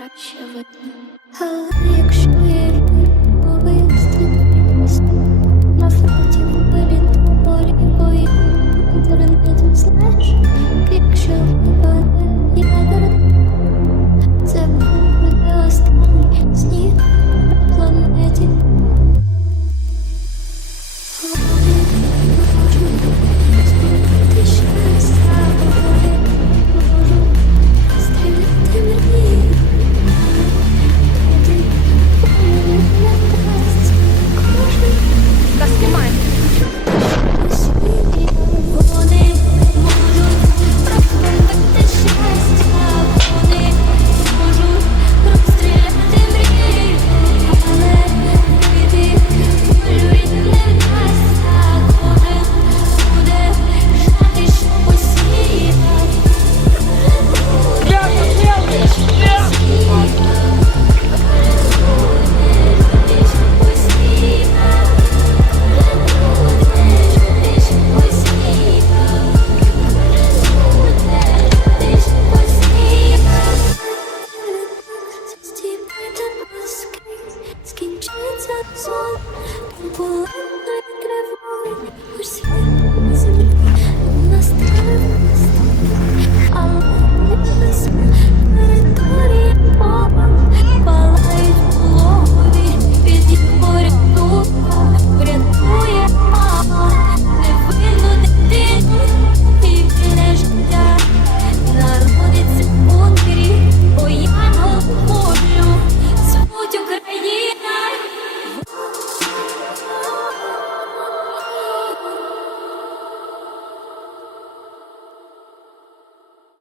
краще видно. Але якщо Sẽ 不过